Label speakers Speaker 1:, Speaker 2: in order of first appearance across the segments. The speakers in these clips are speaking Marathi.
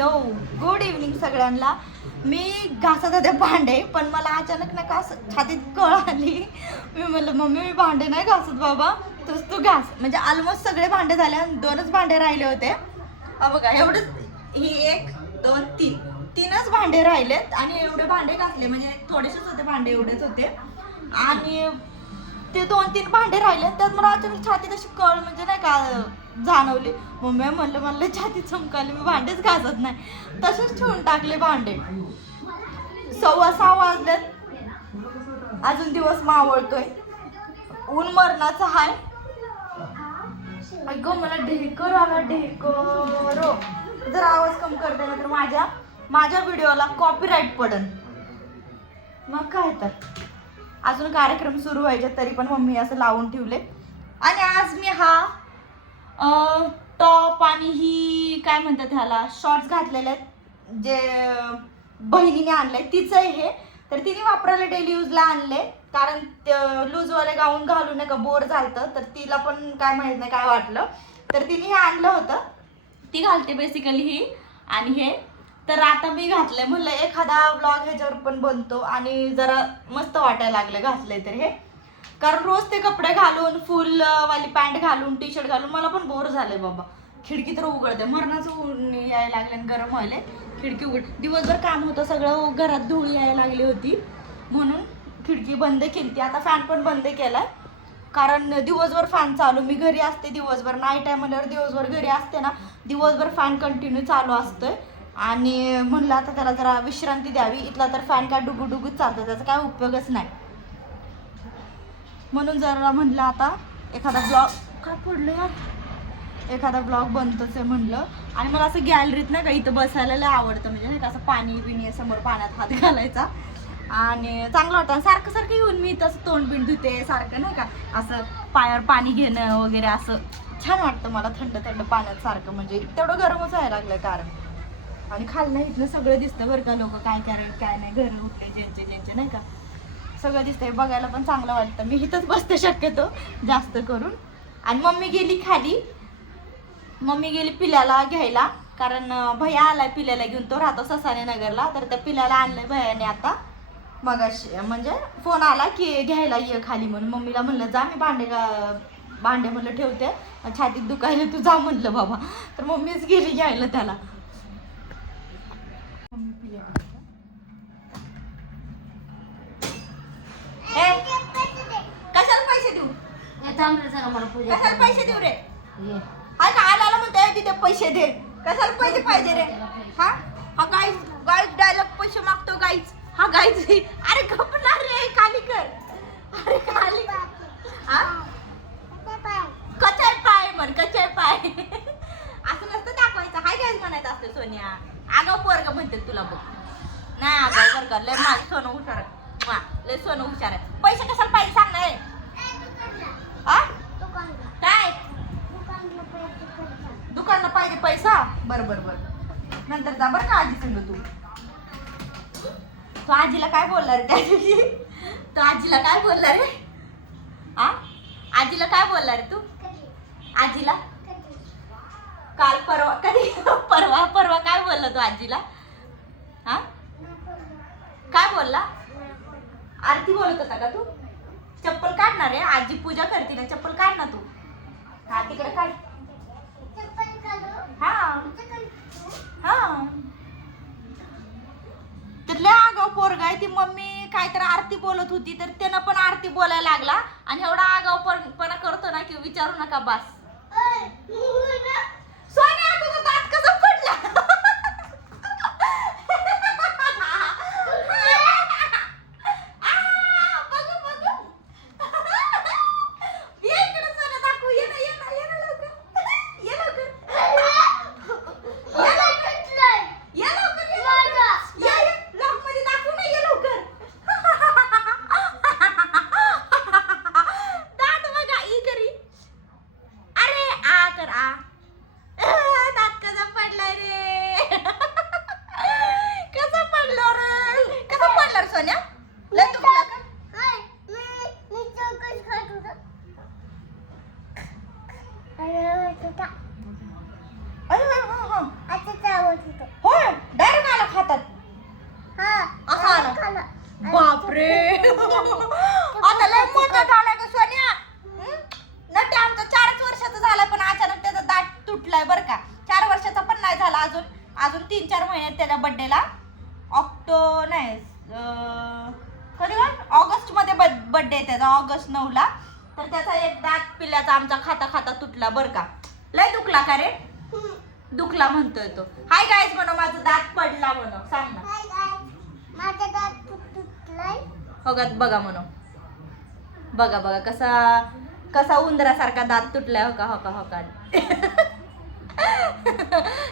Speaker 1: हॅलो गुड इव्हनिंग सगळ्यांना. मी घासत होते भांडे पण मला अचानक ना का असं छातीत कळ आली. मी म्हणलं मम्मी मी भांडे नाही घासत बाबा. तूच तू घास. म्हणजे ऑलमोस्ट सगळे भांडे झाले आणि दोनच भांडे राहिले होते. बघा एवढंच. ही एक दोन तीन. तीनच भांडे राहिलेत आणि एवढे भांडे घासले. म्हणजे थोडेसेच होते भांडे एवढेच होते. आणि ते दोन तीन भांडे राहिले त्यात मला अचानक छाती अशी कळ म्हणजे नाही का जाणवली. मम्मी म्हणलं म्हणलं छाती चमकाली मी भांडेच घासत नाही. तसेच ठेवून टाकले भांडे. सव्वा सहा वाजल्यात अजून दिवस मावळतोय. ऊन मरणाचं हाय. अगं मला ढेकर आला ढेकर. जर आवाज कम करता ना तर माझ्या माझ्या व्हिडिओला कॉपीराईट पडन. मग काय तर. अजून कार्यक्रम सुरू व्हायचे तरी पण मम्मी असं लावून ठेवले. आणि आज मी हा टॉप आणि ही काय म्हणतात ह्याला शॉर्ट्स घातलेले आहेत जे बहिणीने आणले. तिचं हे तर तिने वापरायला डेली यूजला आणले. कारण लूजवाले गाऊन घालू नाही का बोर झालतं. तर तिला पण काय माहीत नाही काय वाटलं. तर तिने हे आणलं होतं. ती घालते बेसिकली ही. आणि हे तर आता मी घातलंय म्हणलं एखादा ब्लॉग ह्याच्यावर पण बनतो आणि जरा मस्त वाटायला लागलं घातलंय तर हे. कारण रोज ते कपडे घालून फुल वाली पॅन्ट घालून टी शर्ट घालून मला पण बोर झालंय बाबा. खिडकी तर उघडते. मरणाचं ऊन यायला लागले आणि गरम व्हायला खिडकी उघड दिवसभर काम होतं सगळं घरात धूळ यायला लागली होती. म्हणून खिडकी बंद केली आता फॅन पण बंद केलाय. कारण दिवसभर फॅन चालू. मी घरी असते दिवसभर. नाईट टाइम दिवसभर घरी असते ना दिवसभर फॅन कंटिन्यू चालू असतोय. आणि म्हणलं आता त्याला जरा विश्रांती द्यावी. इथला तर फॅन काय डुगू डुगू चालतं त्याचा काय उपयोगच नाही. म्हणून जरा म्हणलं आता एखादा ब्लॉग काय पडलं यार? एखादा ब्लॉग बनतोच आहे म्हणलं. आणि मला असं गॅलरीत नाही का इथं बसायला लय आवडतं. म्हणजे नाही का असं पाणी बिणी समोर पाण्यात हात घालायचा. आणि चांगलं वाटतं. सारखं सारखं येऊन मी तसं तोंड बिंड धुते सारखं नाही का असं पायावर पाणी घेणं वगैरे असं. छान वाटतं मला थंड थंड पाण्यात सारखं. म्हणजे तेवढं गरमच व्हायला लागलं कारण. आणि खाल्लं इथलं सगळं दिसतं बरं का लोक काय करायला काय नाही घर उठले ज्यांचे ज्यांचे नाही का? सगळं दिसतंय बघायला पण चांगलं वाटतं. मी इथंच बसते शक्यतो जास्त करून. आणि मम्मी गेली खाली. मम्मी गेली पिल्याला घ्यायला कारण भैया आलाय पिल्याला घेऊन तो राहतो ससाने नगरला. तर त्या पिल्याला आणलंय भैयाने आता. मग म्हणजे फोन आला की घ्यायला ये खाली म्हणून. मम्मीला म्हणलं जा मी भांडे भांडे म्हणलं ठेवते. छातीत दुखायला तू जा म्हणलं बाबा. तर मम्मीच गेली घ्यायला त्याला मम्मी पिल्या ए, कशाला पैसे देऊ कशाला पैसे देऊ रे? हाय का? आला म्हणतोय तिथे पैसे दे. कशाला पैसे पाहिजे रे? हा? हा गाईज गाईज डायलॉग पैसे मागतो गाईज हा गाईज अरे गपना रे खाली कर अरे खाली हा? कचाय पाय म्हण कचाय पाय. असं नसतं दाखवायचं. हाय गाईज म्हणायचं असतं सोनिया. आगाव पोरग म्हणते तुला बघ. नाही आगाव बरं का? लय माझं सोनं हुशार आहे. वा, लय सोनं हुशार आहे. पैसे कशाला पाहिजे? सांग ना हा काय दुकानला पाहिजे पैसा? बर बर बर. नंतर जा बर का आजी संग तू. तो आजीला काय बोलला रे त्या दिवशी तो आजीला काय बोलला रे? आ? आजीला काय बोलला रे तू? आजीला? काल परवा कधी? परवा परवा काय बोलला तू आजीला? हा काय बोलला? आरती बोलत होता का तू? चप्पल काढणार आहे? आजी पूजा करते ना चप्पल काढ ना तू. हा तिकडे काढ. हा. हा. तर लय आगाव पोरगा आहे. ती मम्मी काहीतरी आरती बोलत होती तर त्यानं पण आरती बोलायला लागला. आणि एवढा आगाव पण पणा करतो ना की विचारू नका बास सोन्या तुझं दात कसं पडला आ, बघू, बघू. ये इकडं सोन्या दाखवू. ये ना, ये ना, ये ना लवकर. ये लवकर. ये लवकर. ये लवकर, ये लवकर. ये, ये. लॉकमध्ये दाखवू ना, ये लवकर. दात बघा, ई करी. अजून तीन चार महिन्यात त्याच्या बर्थडेला ऑक्टो नाही कधी काय ऑगस्टमध्ये बर्थडे आहे त्याचा ऑगस्ट नऊला. तर त्याचा एक दात पिल्ल्याचा आमचा खाता खाता तुटला बर का. लय दुखला का रे? दुखला म्हणतोय तो. हाय गायस म्हणा माझा दात पडला म्हणून. सांग ना. हो का बघा म्हणून. बघा बघा कसा कसा उंदरासारखा दात तुटलाय. हो का हो का हो का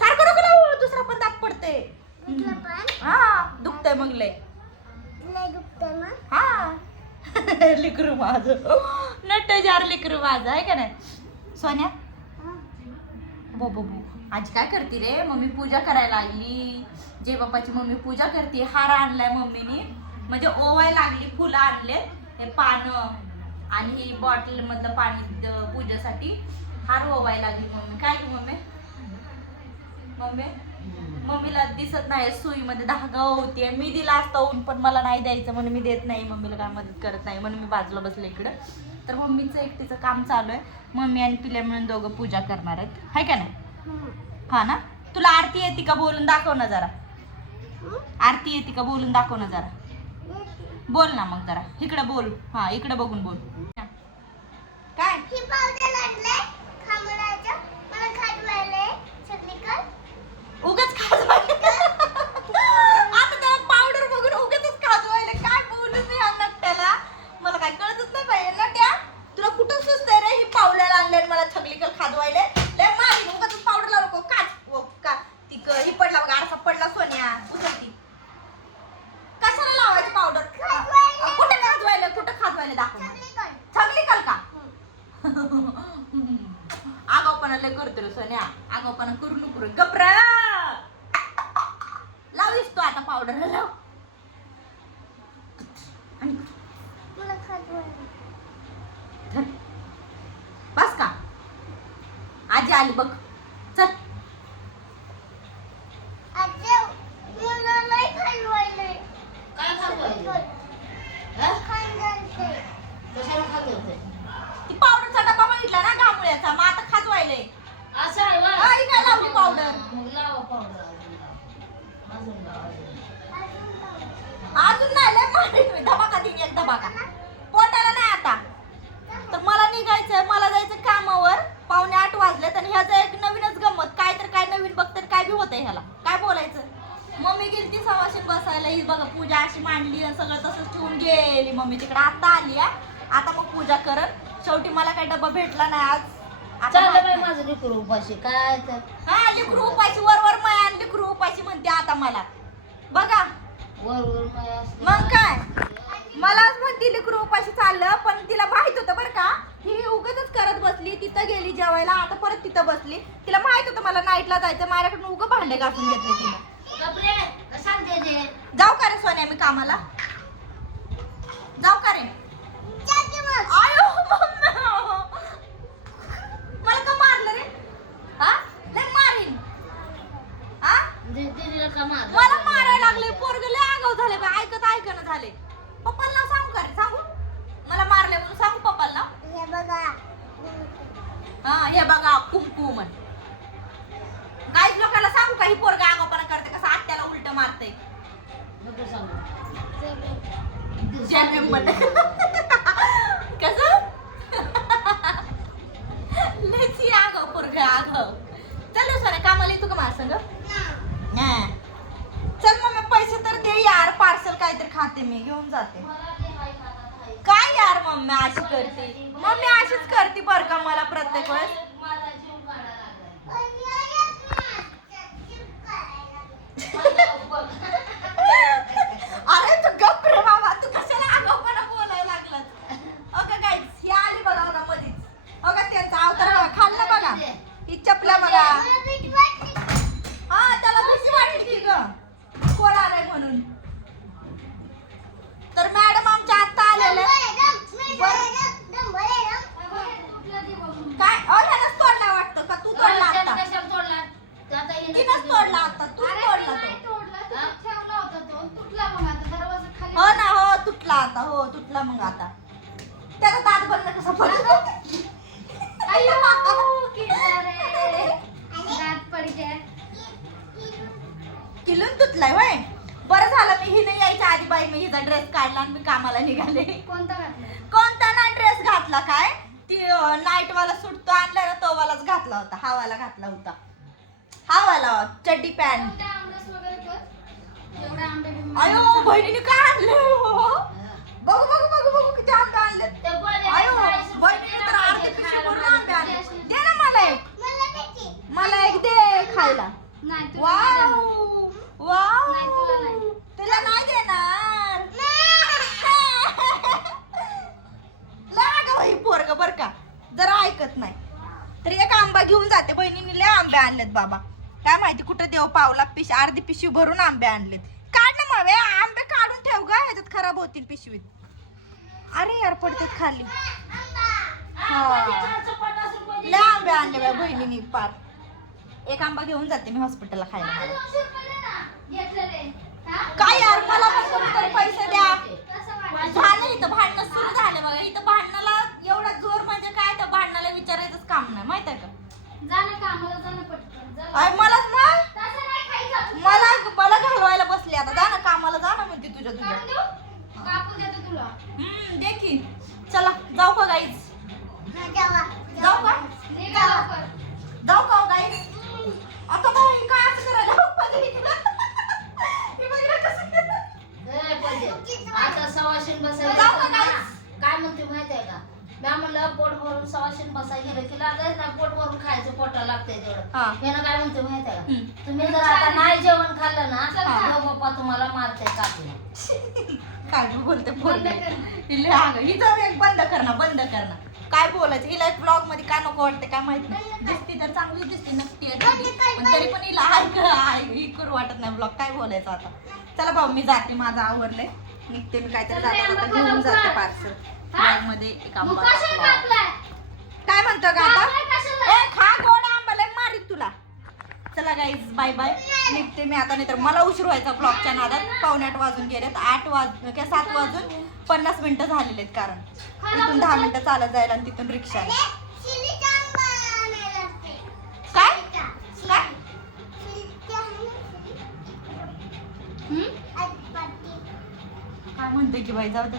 Speaker 1: सारखं नको लावू, दुसरा पण? हा दुखतंय मग लय हा. लिकरू माझं. नट जार लिकरू माझं आहे का नाही? सोन्या? बो बो बो. आजी काय करते रे? मम्मी पूजा करायला लागली. जे बाप्पाची मम्मी पूजा करते हार आणलाय मम्मीनी. म्हणजे ओवाय लागली फुलं आणले. हे पानं आणि ही बॉटल मधलं पाणी पूजेसाठी हार ओवाय लागली मम्मी. काय मम्मी? मम्मी? मम्मीला दिसत नाही सुईमध्ये धागा होती मी दिला असता ऊन पण मला नाही द्यायचं म्हणून मी देत नाही. मम्मीला काय मदत करत नाही म्हणून मी बाजूला बसले इकडं. तर मम्मीचं एकटीचं काम चालू आहे. मम्मी आणि पिल्या मिळून दोघं पूजा करणार आहेत. हाय का नाही? हा ना? तुला आरती येते का बोलून दाखव ना जरा. आरती येते का बोलून दाखव ना जरा. बोल ना मग जरा. इकडे बोल. हा इकडे बघून बोल. काय? 오가지 가자. पावडर लाव आणि. बस का? आजी आली बघ चल
Speaker 2: आजी मला लय खाजवायलंय
Speaker 3: काय खातोय?
Speaker 2: खाजवायलंय.
Speaker 3: कशाला खातोय?
Speaker 1: ती पावडरचा डबा बघितला ना गामुळ्याचा मग आता खाजवायले
Speaker 3: असं आहे वा?
Speaker 1: आई काय लावली पावडर?
Speaker 3: मग लावा पावडर अजून लावा. अजून लावा, अजून.
Speaker 2: अजून लावा.
Speaker 1: अजून नाही लय मारी धबाका दिन एक धबाका पोटाला नाही आता तर मला निघायचंय मला जायचं कामावर पावणे आठ वाजलेत आणि ह्याचं एक नवीनच गंमत काय तर काय नवीन बघतर काय बी होतंय ह्याला काय बोलायचं मम्मी गेली ती सवाशी बसायला ही बघा पूजा अशी मांडली आणि सगळं तसंच ठेवून गेली. मम्मी तिकडे आता आली. आता मग पूजा करत. शेवटी मला काही डबा भेटला नाही आज. आता
Speaker 3: चाललं बाई. माझं लेकरू उपाशी. काय तर.
Speaker 1: हा लिकरू उपाशी. वर वर माया आणि लिकरू उपाशी म्हणते आता मला. बघा.
Speaker 3: वर वर माया.
Speaker 1: मग काय? मलाच म्हणती लिकरू उपाशी चाललं पण तिला माहीत होतं बरं का ही उगतच करत बसली तिथं गेली जेवायला आता परत तिथं बसली. तिला माहीत होतं मला नाईटला जायचं माझ्याकडून उगं भांडे घासून घेतले तिने.
Speaker 3: कपडे सांगते ते.
Speaker 1: जाऊ का रे सोन्या मी कामाला? जाऊ का रे. आयो मला का मारलं रे? हा? लय मारीन. हा? मला मारायला लागले पोरग लय आगाव झाले ऐकत ऐकणं झाले पप्पाला सांगू का रे सांगू मला मारले म्हणून सांगू पप्पाला
Speaker 2: हे बघा
Speaker 1: हा हे बघा कुंकू म्हण काहीच लोकांना सांगू का ही पोरगा आगावपणा करते कसं आत्याला उलट मारते
Speaker 3: नको सांगू
Speaker 1: जन्म म्हण कसं लयची आगाव पोरगा आगाव चल सर कामाला येतो का माझ्या संग हा. चल मग पैसे तर दे यार पार्सल काहीतरी खाते मी घेऊन जाते. काय यार मम्मी अशी करते? मम्मी अशीच करते बर का मला प्रत्येक वेळेस?
Speaker 3: माझा जीव काढायला लागलाय.
Speaker 1: अरे तू गप रे बाबा तू कशाला आगाऊपणा बोलायला लागलास? ओके गाईस ही आली बघा बघा मधीच. ओके त्यांचा अवतार बघा खाल्लं बघा. ही चपला बघा
Speaker 2: मला भीती वाटली.
Speaker 1: हा त्याला भीती वाटली की ग कोण आलाय म्हणून तर मॅडम आमच्या आत्ता आलेले
Speaker 2: दम भरे, दम. मी
Speaker 1: बरं.
Speaker 2: भरे, दम.
Speaker 1: काय अ ह्यानंच तोडला वाटतं का तू तोडला
Speaker 3: त्यानं
Speaker 1: आता
Speaker 3: कशाला तोडला? ते आता हिने
Speaker 1: तिनंच तोडला आता तू. तोडला तो हो ना हो तुटला आता हो तुटला मग आता. त्याचा दात बघ कसा पडला? किलून तुटलाय वय बरं झालं मी हिने यायच्या आधी बाई मी हिचा ड्रेस काढला आणि मी कामाला निघाले.
Speaker 4: कोणता
Speaker 1: कोणता ना ड्रेस घातला काय? ती नाईट वाला सूट तो आणला ना तो वालाच घातला होता हा वाला घातला होता. हा वाला चड्डी पॅन्ट. अयो बहिणीने काय आणले हो? बघू बघू बघू बघू किती आंबे आणले अयो बहिणीने तर अर्धे
Speaker 3: खायचं
Speaker 1: पिशवी
Speaker 3: खायला.
Speaker 1: भरून आंबे आणले
Speaker 4: पाहिजे.
Speaker 1: दे ना मला एक.
Speaker 2: मला
Speaker 1: एक दे खायला. Wow wow.
Speaker 4: तुला नाही.
Speaker 1: तुला नाही देणार. लागा बाई पोरग बर का. जरा ऐकत नाही. तर एक आंबा घेऊन जाते. बहिणीने लय आंबे आणलेत बाबा. काय माहिती कुठं देव पावला पिश अर्धी पिशवी भरून आंबे आणलेत. काढ ना मग आंबे काढून ठेव ग ह्याच्यात खराब होतील पिशवीत. अरे यार पडतात खाली. लय आंबे आणले बाय बहिणीने पार. एक आंबा घेऊन जाते मी हॉस्पिटलला खायला
Speaker 4: मला
Speaker 1: मला.
Speaker 4: दोनशे रुपये दे ना. घेतलेले. हा?
Speaker 1: काय यार मला पण कोणीतरी पैसे द्या
Speaker 4: कसं वाटलं?
Speaker 1: झालं इथं भांडणं सुरू झाले बघा इथं भांडणाला एवढा जोर म्हणजे काय तर भांडणाला विचारायचंच काम नाही माहीत आहे का
Speaker 4: जा ना कामाला जा ना पटकन. जा.
Speaker 1: अय मलाच मग
Speaker 4: तसं नाही खायचं.
Speaker 1: मला मला घालवायला बसली आता जा ना कामाला जा ना म्हणते तुझ्या तुझ्या
Speaker 4: काढून देऊ? कापून देतो तुला
Speaker 1: हम्म दे की चला जाऊ का गाईज जाऊ का
Speaker 4: निघा लवकर.
Speaker 1: जाऊ का गाईज आता बघ ही काय असं करायला पदरी. हे बघ हिला कसं केलं.
Speaker 3: ए, पद्य. आता सवाशीन बसायला
Speaker 1: जाऊ का
Speaker 3: गेलं ना.
Speaker 1: काय?
Speaker 3: काय म्हणते माहिती आहे का मी म्हणलं पोट भरून सवाशीन बसायला गेलं तिला लयच ना पोट भरून खायचं पोटा लागतंय
Speaker 1: हा.
Speaker 3: तेवढं यानं काय म्हणते माहिती आहे
Speaker 1: हम्म.
Speaker 3: का तुम्ही जर आता नाही जेवण खाल्लं ना
Speaker 1: हा.
Speaker 3: तर बाप्पा तुम्हाला मारते कापून
Speaker 1: काय बोलते
Speaker 4: बंद
Speaker 1: बोलते
Speaker 4: कर.
Speaker 1: हिला अगं, हिचं एक बंद कर ना बंद कर ना. काय बोलायचं? हिला एक ब्लॉगमध्ये काय नको वाटते काय माहीत नाही. दिसती तर चांगली दिसते नक्की. पण तरी पण हिला ही करू वाटत नाही ब्लॉग काय बोलायचं आता? चला भाऊ मी जाते माझं आवरलंय. निघते मी काहीतरी जाता घेऊन जाते. पार्सल? बॅगमध्ये एक आंबा? काय म्हणतो का आता? खा गोड आंबा गाईज बाय बाय निघते मी आता नाही तर मला उशीर व्हायचा ब्लॉगच्या नादात. पावणे आठ वाजून गेलेत आठ वाज किंवा सात वाजून पन्नास मिनिटं झालेले आहेत कारण. इथून दहा मिनिटं चालत जायला आणि तिथून रिक्षा काय? काय? काय म्हणते की बाई जाऊ दे.